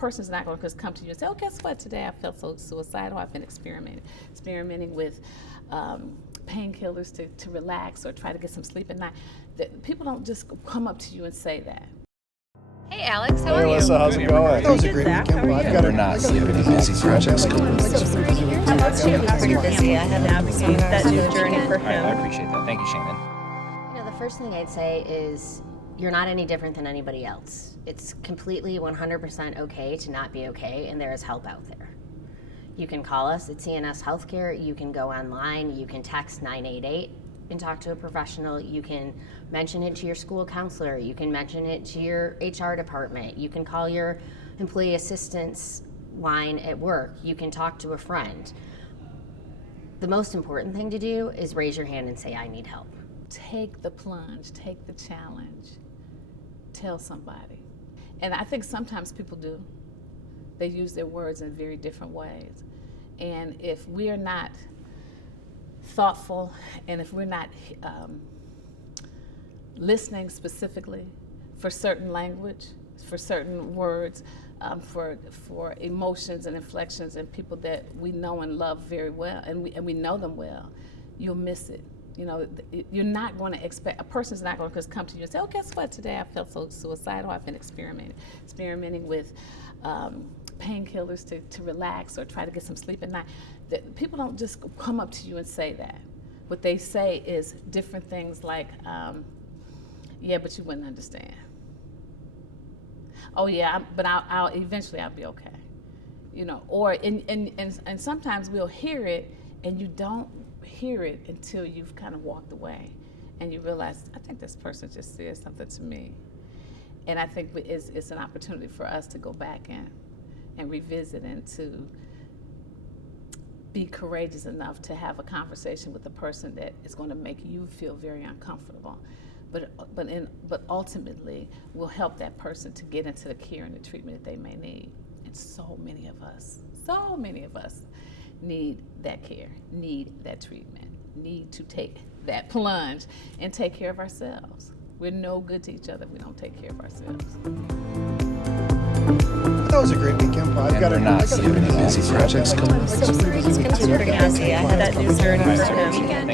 person's not going to just come to you and say, oh, guess what, today I felt so suicidal, I've been experimenting with painkillers to relax or try to get some sleep at night. People don't just come up to you and say that. Hey Alex, how Hey are you? Alyssa, how's it going? That was a great weekend. I've got We're not. You have any busy projects coming? How about you? How's your busy. I had to navigate that new journey for I him. appreciate that. Thank you, Shannon. You know, the first thing I'd say is you're not any different than anybody else. It's completely 100% okay to not be okay, and there is help out there. You can call us at CNS Healthcare, you can go online, you can text 988 and talk to a professional, you can mention it to your school counselor, you can mention it to your HR department, you can call your employee assistance line at work, you can talk to a friend. The most important thing to do is raise your hand and say, I need help. Take the plunge, take the challenge, tell somebody. And I think sometimes people do. They use their words in very different ways. And if we are not thoughtful and if we're not listening specifically for certain language, for certain words, for emotions and inflections and people that we know and love very well, and we know them well, you'll miss it. You know, you're not going to expect, a person's not going to just come to you and say, oh, guess what, today I felt so suicidal, I've been experimenting with painkillers to relax or try to get some sleep at night. People don't just come up to you and say that. What they say is different things like, yeah, but you wouldn't understand. Oh yeah, but I'll eventually I'll be okay. You know, or and sometimes we'll hear it and you don't hear it until you've kind of walked away and you realize, I think this person just said something to me. And I think it's an opportunity for us to go back and revisit and to be courageous enough to have a conversation with a person that is going to make you feel very uncomfortable, but ultimately will help that person to get into the care and the treatment that they may need. And so many of us need that care, need that treatment, need to take that plunge and take care of ourselves. We're no good to each other if we don't take care of ourselves. That was a great weekend. I've got We're not. You have any busy projects coming? It's pretty busy. I had that new journey for him.